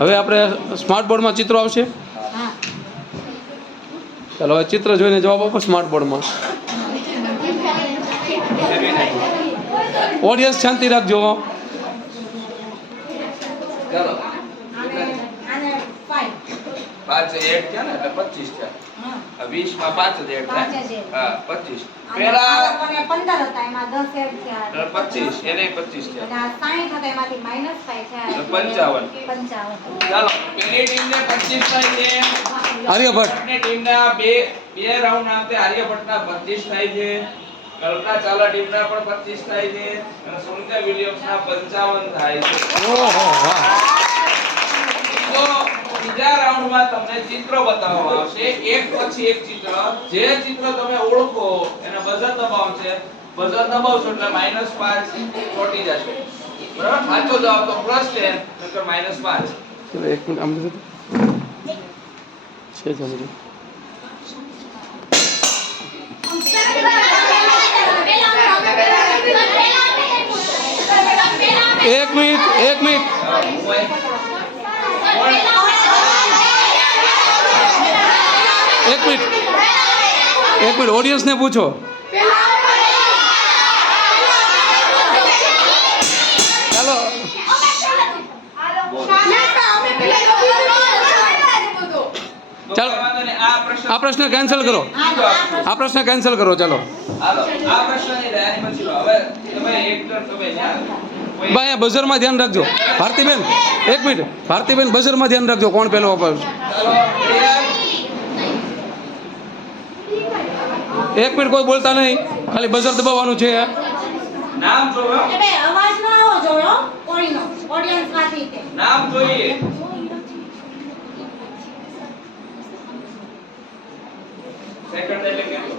હવે આપણે સ્માર્ટ બોર્ડમાં ચિત્રો આવશે? હા ચાલો હવે ચિત્ર જોઈને જવાબ આપો સ્માર્ટ બોર્ડમાં ઓડિયન્સ શાંતિ રાખજો. પાંચ ને એટલે પચીસ આ વીસમાં પાંચ જ થાય. હા પચીસ. પેલા પંદર હતા એમાં દસ એડ થયા. પચીસ એને પચીસ થયા. સાઈઠ હતા એમાંથી માઇનસ ફાઈવ થયા. એટલે એટલે પંચાવન. પંચાવન. ચાલો પેલી ટીમને પચીસ થાય છે. આર્યભટ્ટ. ટીમ ના બે બે રાઉન્ડ આવતે આર્યભટ્ટના પચીસ થાય છે. કલ્પના ચાવલા ટીમના પણ પચીસ થાય છે. અને સુનિતા વિલિયમ્સના પંચાવન થાય છે. ઓહો વાહ. બીજા રાઉન્ડમાં તમને ચિત્ર બતાવવામાં આવશે. એક પછી એક ચિત્ર. જે ચિત્ર તમે ઓળખો એને બઝર દબાવશે. બઝર દબાવશો એટલે માઇનસ પાંચ ચોટી જશે. બરાબર? સાચો જવાબ તો પ્લસ ટેન નકર માઇનસ પાંચ ચલો એક મિનિટ આમ છે જમરી એક મિનિટ એક મિનિટ. એક મિનિટ. એક મિનિટ ઓડિયન્સને પૂછો. ચાલો. ચાલો. આ પ્રશ્ન કેન્સલ કરો. આ પ્રશ્ન કેન્સલ કરો ચાલો. ભાઈ આ બઝરમાં ધ્યાન રાખજો. ભારતીબેન એક મિનિટ. ભારતીબેન બઝરમાં ધ્યાન રાખજો. કોણ પેલો વાપરશે ચાલો clear? એક મિનિટ કોઈ બોલતા નહીં. ખાલી બઝર દબાવવાનું છે. નામ જોયો? એટલે અવાજ ન આવવો જોઈએ કોઈનો ઓડિયન્સમાંથી તે. નામ જોઈએ. સેકન્ડ એટલે કેટલો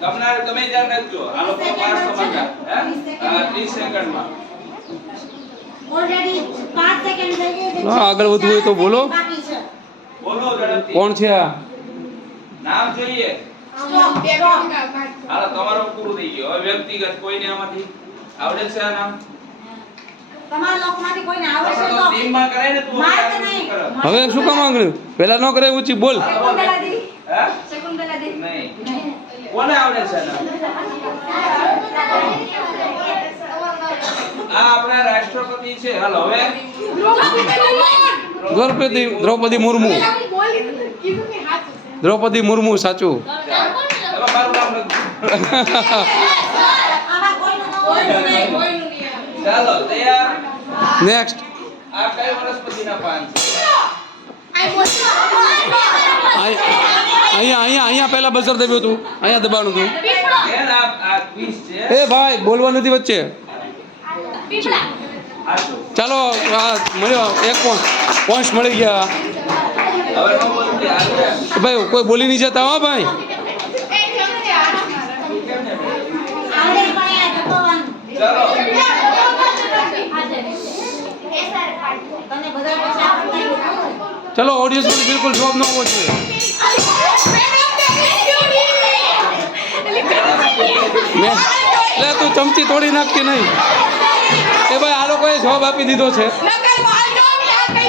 તમને તમે ધ્યાન રાખજો. આ લોકો પાંચ હે? 30 સેકન્ડમાં ઓલરેડી 5 સેકન્ડ થઈ હા, આગળ વધવું હોય તો બોલો. બોલો કોણ છે આ? નામ જોઈએ. હાલો તમારું પૂરું થઈ ગયું. હવે વ્યક્તિગત કોઈને આમાંથી? આવડે છે આ નામ? તમારા લોકમાંથી કોઈને આવડે છે તો તો ટીમમાં કરાય ને તું માર્ક હવે નહીં. કરો. હવે શું કામ માંગ્યું પેલા ન કરે ઊંચી બોલ. કોને આવડે છે આ આપણા રાષ્ટ્રપતિ છે. હાલો હવે. દ્રૌપદી દ્રૌપદી મુર્મુ. દ્રૌપદી મુર્મુ સાચું? નેક્સ્ટ અહીંયા અહીંયા અહીંયા પહેલા બઝર દબ્યું હતું. અહીંયા દબાણું હતું. એ ભાઈ બોલવાનું નથી વચ્ચે. ચાલો મળ્યો એક પોઈન્ટ પોઈન્ટ મળી ગયા. ભાઈ કોઈ બોલી નહીં જતા હો ભાઈ. ચાલો ઓડિયન્સ બિલકુલ જવાબ ન હોવો જોઈએ. મેં લે તું ચમચી તોડી નાખ કે નહીં? એ ભાઈ આ લોકોએ જવાબ આપી દીધો છે.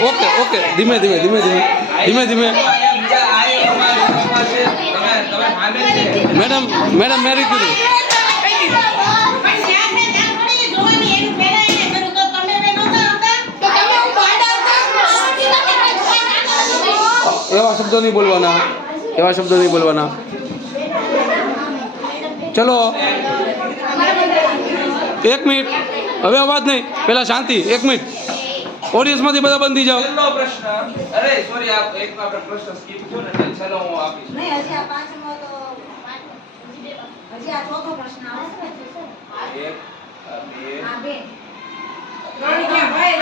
ઓકે ઓકે ધીમે ધીમે ધીમે ધીમે ધીમે ધીમે. મેડમ મેડમ, મેરી કીધું. એવા શબ્દો નહીં બોલવાના. એવા શબ્દો નહીં બોલવાના. ચલો. એક મિનિટ. હવે અવાજ નહીં. પેલા શાંતિ, એક મિનિટ. ઓડિયન્સમાંથી બધા બંધી જાઓ. છેલ્લો પ્રશ્ન. અરે સોરી આપ એક આપણે પ્રશ્ન સ્કીપ થયો ને એટલે છેલ્લો હું આપીશ. નહીં હજી આ પાંચમો તો હજી આ ચોથો પ્રશ્ન આવશે એક બે. આ બે. આ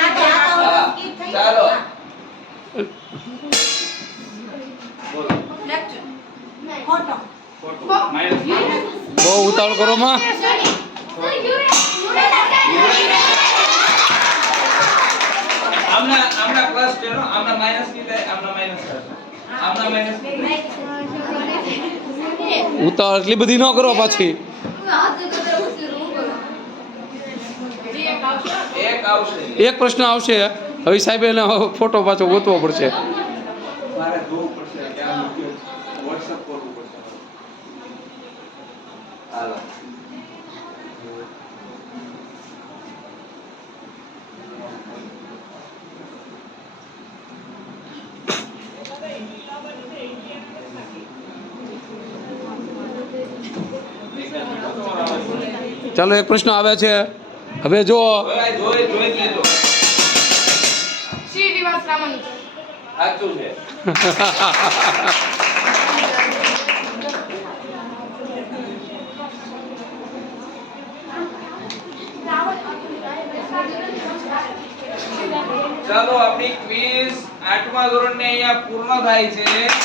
તો આ તો હા, થઈ ચાલો. બહુ. ઉતાવળ કરો માં. জন্য আমরা মাইনাস নিলে আমরা মাইনাস আসবে আমরা માઇનસ હું તો એટલી બધી ન કરો પાછી. એક પ્રશ્ન આવશે. હવે સાહેબ એને ફોટો પાછો ગોતવો પડશે. વોટ્સઅપ કરવું ચાલો એક પ્રશ્ન આવે છે. હવે જો ચાલો આપણી ક્વિઝ આઠમા ધોરણની અહીંયા પૂર્ણ થાય છે.